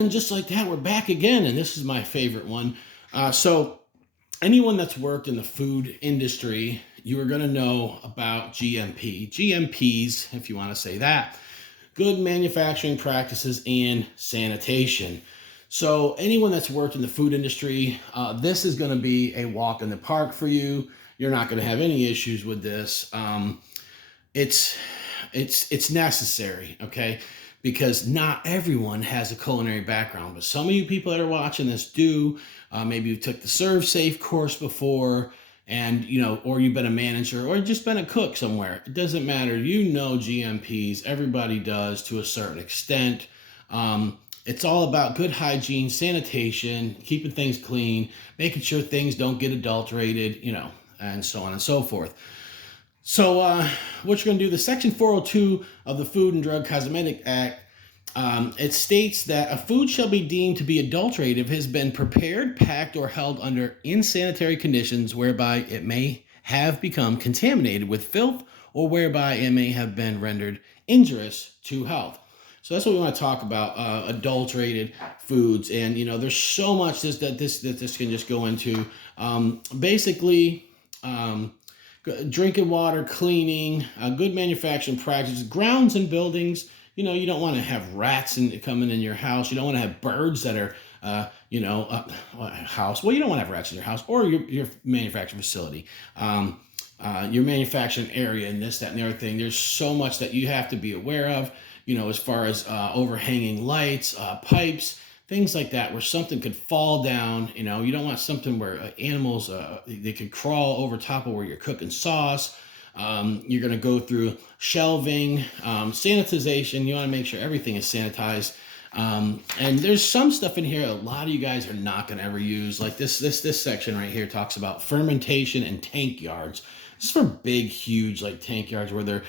And just like that, we're back again, and this is my favorite one. So, anyone that's worked in the food industry, you are going to know about GMP. GMPs, if you want to say that, good manufacturing practices and sanitation. So, anyone that's worked in the food industry, this is going to be a walk in the park for you. You're not going to have any issues with this. It's it's necessary, okay? Because not everyone has a culinary background, but some of you people that are watching this do. Maybe you took the Serve Safe course before, and or you've been a manager or just been a cook somewhere. It doesn't matter. You know GMPs. Everybody does to a certain extent. It's all about good hygiene, sanitation, keeping things clean, making sure things don't get adulterated, and so on and so forth. So, what you're going to do, the Section 402 of the Food and Drug Cosmetic Act, it states that a food shall be deemed to be adulterated if it has been prepared, packed, or held under insanitary conditions whereby it may have become contaminated with filth or whereby it may have been rendered injurious to health. So that's what we want to talk about, adulterated foods. And, there's so much that this can just go into. Basically, drinking water, cleaning, good manufacturing practices, grounds and buildings. You don't want to have rats coming in your house. You don't want to have birds that are, house. Well, you don't want to have rats in your house or your manufacturing facility, your manufacturing area, and this, that, and the other thing. There's so much that you have to be aware of, as far as overhanging lights, pipes, things like that, where something could fall down. You don't want something where animals, they could crawl over top of where you're cooking sauce. You're going to go through shelving, sanitization. You want to make sure everything is sanitized. And there's some stuff in here a lot of you guys are not going to ever use. Like this section right here talks about fermentation and tank yards. This is for big, huge like tank yards where they're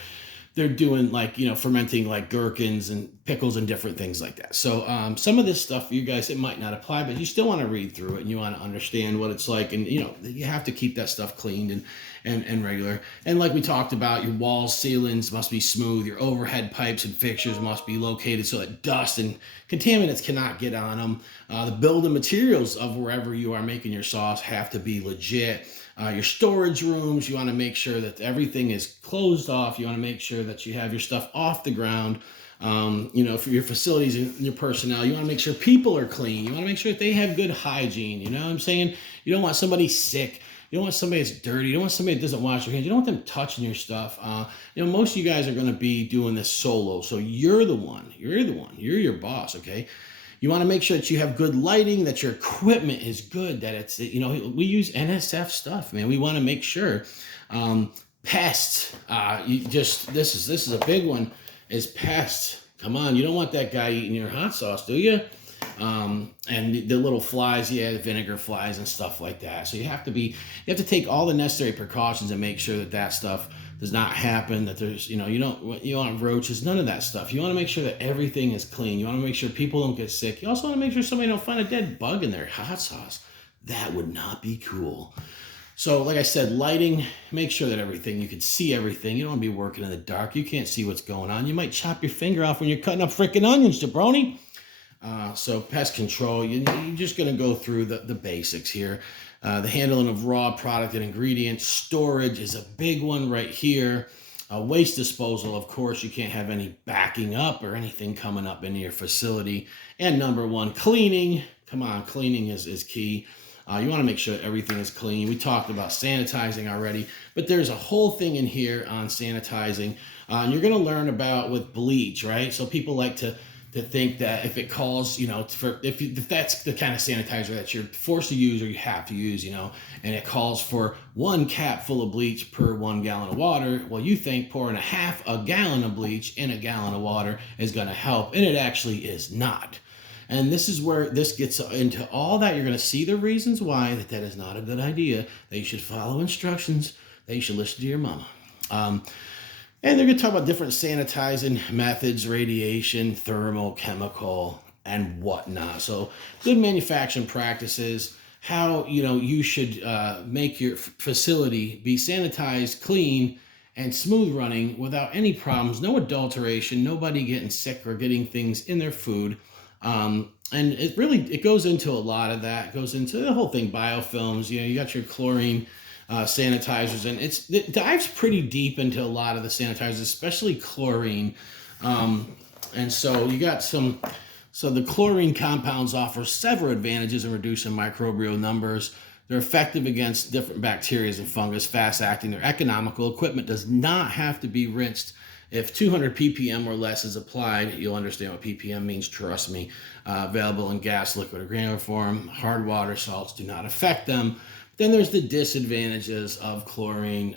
doing like, fermenting like gherkins and pickles and different things like that. So some of this stuff for you guys, it might not apply, but you still want to read through it and you want to understand what it's like. And, you have to keep that stuff cleaned and regular. And like we talked about, your walls, ceilings must be smooth. Your overhead pipes and fixtures must be located so that dust and contaminants cannot get on them. The building materials of wherever you are making your sauce have to be legit. Your storage rooms, you want to make sure that everything is closed off. You want to make sure that you have your stuff off the ground. For your facilities and your personnel, you want to make sure people are clean. You want to make sure that they have good hygiene. You know what I'm saying? You don't want somebody sick. You don't want somebody that's dirty. You don't want somebody that doesn't wash their hands. You don't want them touching your stuff. Most of you guys are going to be doing this solo. So you're the one. You're your boss, okay? You want to make sure that you have good lighting, that your equipment is good, that it's, we use NSF stuff, man. We want to make sure. Pests, this is a big one, is pests. Come on, you don't want that guy eating your hot sauce, do you? And the little flies, the vinegar flies and stuff like that. So you have to take all the necessary precautions and make sure that stuff does not happen, that there's, you don't want roaches, none of that stuff. You want to make sure that everything is clean. You want to make sure people don't get sick. You also want to make sure somebody don't find a dead bug in their hot sauce. That would not be cool. So like I said, lighting, make sure that you can see everything. You don't want to be working in the dark. You can't see what's going on. You might chop your finger off when you're cutting up freaking onions, jabroni. So pest control, you're just going to go through the basics here. The handling of raw product and ingredients. Storage is a big one right here. Waste disposal, of course, you can't have any backing up or anything coming up into your facility. And number one, cleaning. Come on, cleaning is key. You want to make sure everything is clean. We talked about sanitizing already, but there's a whole thing in here on sanitizing. And you're going to learn about with bleach, right? So people like to think that if it calls, if that's the kind of sanitizer that you're forced to use or you have to use, and it calls for 1 cap full of bleach per 1 gallon of water, well, you think pouring a half a gallon of bleach in a gallon of water is going to help, and it actually is not. And this is where this gets into all that. You're going to see the reasons why that is not a good idea, that you should follow instructions, that you should listen to your mama. And they're going to talk about different sanitizing methods, radiation, thermal, chemical, and whatnot. So good manufacturing practices, how you should make your facility be sanitized, clean, and smooth running without any problems, no adulteration, nobody getting sick or getting things in their food. And it goes into a lot of that. It goes into the whole thing, biofilms. You got your chlorine sanitizers, and it dives pretty deep into a lot of the sanitizers, especially chlorine. And so you got some. So the chlorine compounds offer several advantages in reducing microbial numbers. They're effective against different bacteria and fungus, fast acting. They're economical. Equipment does not have to be rinsed. If 200 ppm or less is applied, you'll understand what ppm means, trust me. Available in gas, liquid, or granular form. Hard water salts do not affect them. Then there's the disadvantages of chlorine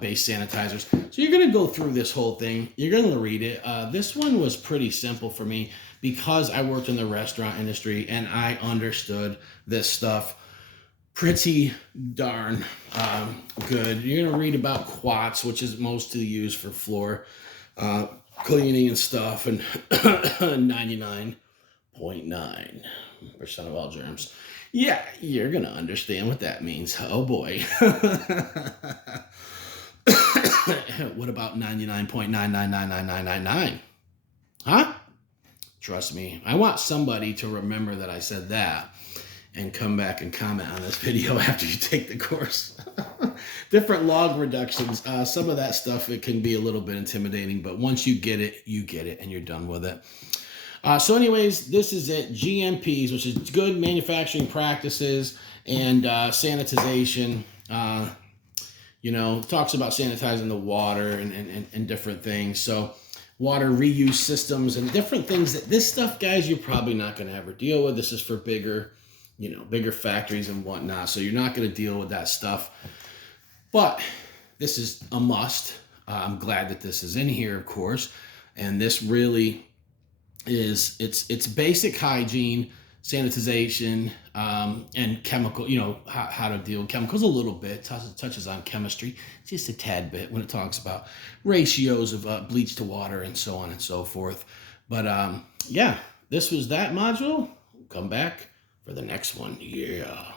based sanitizers. So you're going to go through this whole thing. You're going to read it. This one was pretty simple for me because I worked in the restaurant industry and I understood this stuff pretty darn good. You're going to read about quats, which is mostly used for floor cleaning and stuff, and 99.9% of all germs. Yeah, you're going to understand what that means. Oh boy. What about 99.9999999? Huh? Trust me, I want somebody to remember that I said that and come back and comment on this video after you take the course. Different log reductions. Some of that stuff, it can be a little bit intimidating, but once you get it, and you're done with it. So anyways, this is it. GMPs, which is good manufacturing practices, and sanitization. Talks about sanitizing the water and different things. So water reuse systems and different things that this stuff, guys, you're probably not going to ever deal with. This is for bigger factories and whatnot. So you're not going to deal with that stuff. But this is a must. I'm glad that this is in here, of course. And this really is, it's basic hygiene, sanitization, and chemical, how to deal with chemicals a little bit, touches on chemistry, just a tad bit when it talks about ratios of bleach to water and so on and so forth. But yeah, this was that module. Come back for the next one. Yeah.